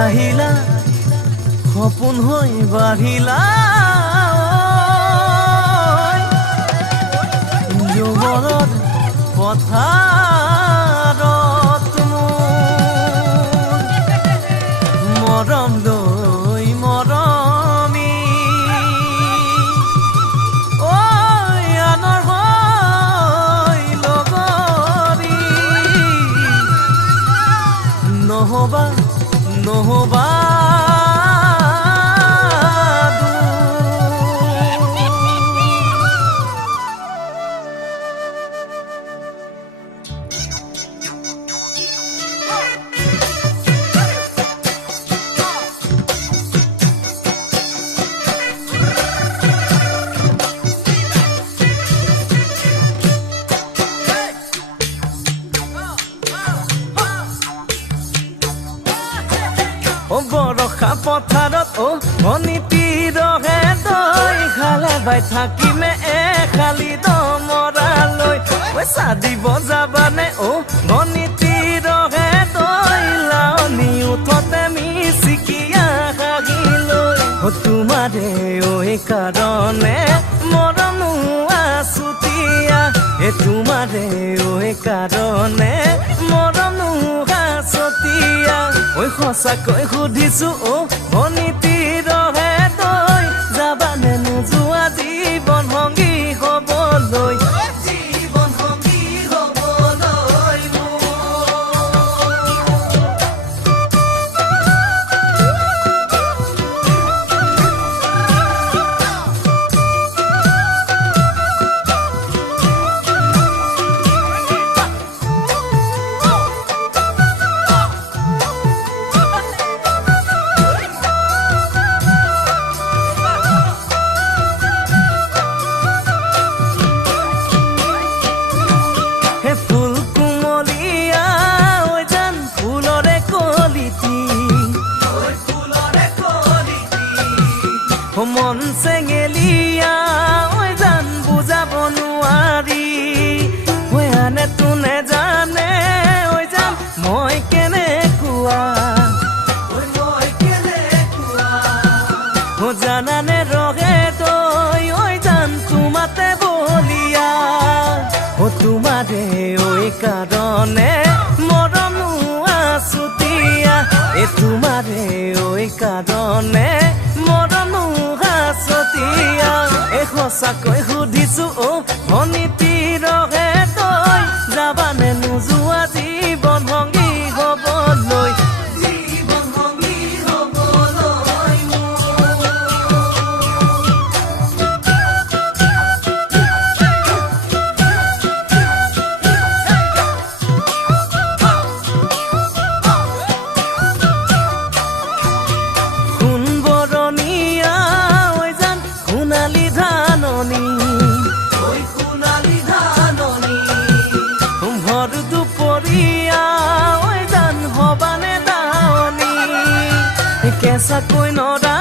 আহিলা সপোন হৈ বাঢ়িলা যুৱৰত পথাৰত মৰম লৈ মৰমি আনৰ হৈ লগৰী নহবা নহবা বৰষা পথাৰত ভনীতি ৰহে তই খালে বাই থাকিমে খালি দমৰালৈ পইচা দিব যাবানে ভনীতি ৰহে তই লাৱনি উঠতে মিচিকিয়া হাগিলৈ তোমাৰে কাৰণে মৰম আছুতীয়া তোমাৰে কাৰণে মৰম আছতীয়া সঁচাকৈ সুধিছো ভনীতি ৰহে তই যাবানে নোযোৱা জীৱন সংগী হবলৈ জীৱন সংগী হবলৈ মন চেঙেলিয়া জান বুজাব নোৱাৰি আনে তোনে জানে জান মই কেনেকুৱা জানানে ৰহে তই জান তোমাতে বলিয়া তোমাৰে কাৰণে মৰম আছুতীয়া তোমাৰে কাৰণে মৰম আছতীয়া সঁচাকৈ সুধিছো ভনীতি ৰহে তই যাবানে নোযোৱা জীৱন সংগী হবলৈ জীৱন সংগী হবলৈ কেঁচাকৈ নৰা